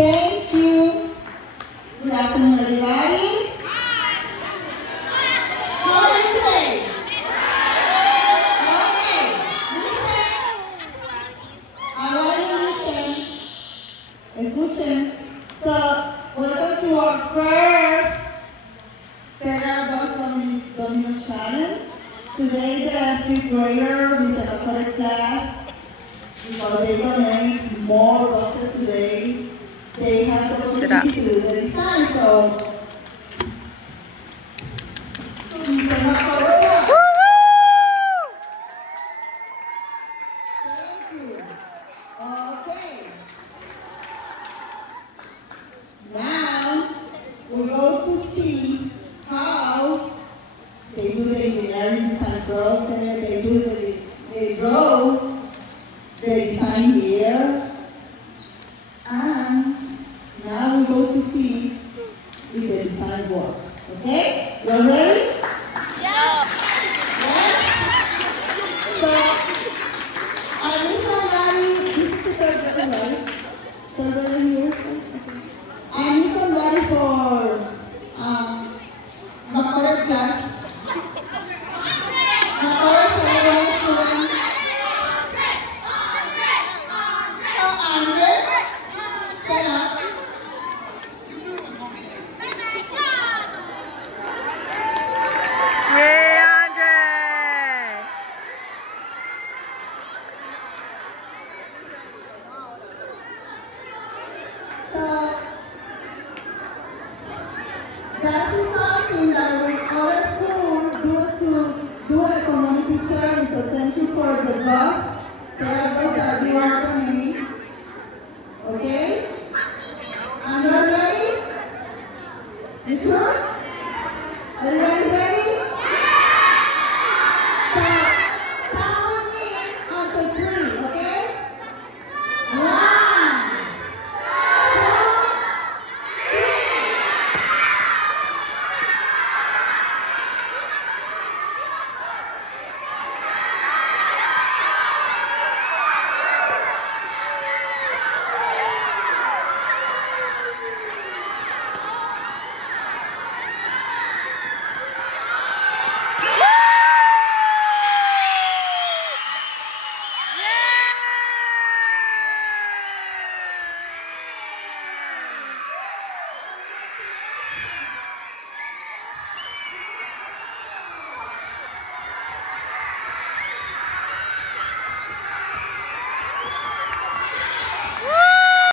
Thank you. Good afternoon, everybody. How are you today? Okay. Listen. I want you to listen. Escuchen. So, welcome to our first Sarah Domino Challenge. Today, the fifth grader with the recorded class, because they donate more boxes today, they have the opportunity to do the design. So, you can have a class. Thank you. Okay. Now, we're going to see how they do the engineering design process, they draw the design here. And now we're going to see if the design works. Okay? You ready? Yeah. Yes? So, I need somebody, this is the third grade, right? Third grade here? Okay. I need somebody for Macquarie class. Macquarie Celebrate student. So, Andre, stand up. Yay, Andre! So, that is